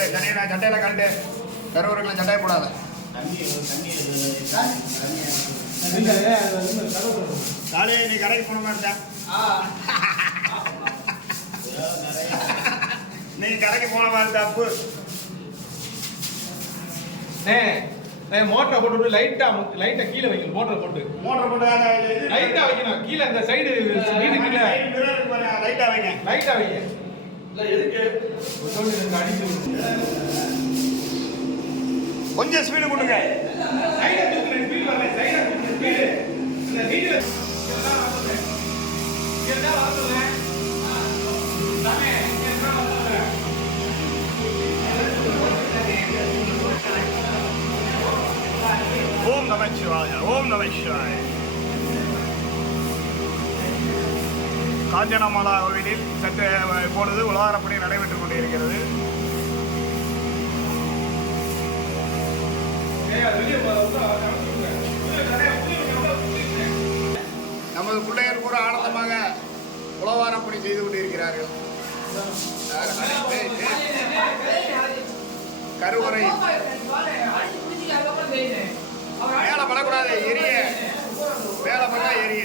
சட்டையில கழட்டு. கருவறைகளை சட்டையை போடாத. காலையே நீ கடைக்கு போன மாதிரி தான். நீ கடைக்கு போன மாதிரி தப்பு. மோட்டரை போட்டு லைட்டா கீழே வைக்கணும். மோட்டரை போட்டு லைட்டா வைக்கணும். கீழே இந்த சைடு லைட்டா வைங்க. லைட்டா வைங்க. கொஞ்சம் ஸ்பீடு கொடுங்க. ஓம் நம சிவாய. ஓம் நம சிவாய. காஞ்சனமாலா கோவிலில் சற்று இப்பொழுது உலகாரப்பணி நடைபெற்றுக் கொண்டிருக்கிறது. நமது பிள்ளைகள் கூட ஆனந்தமாக உழவாரப்பணி செய்து கொண்டிருக்கிறார்கள். கருவறை மேல படக்கூடாது. எரிய மேல பட்டா எரிய.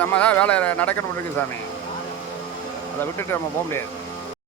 நம்ம தான் வேலை நடக்கணும் இருக்கு சாமி. அதை விட்டுட்டு நம்ம போக முடியாது.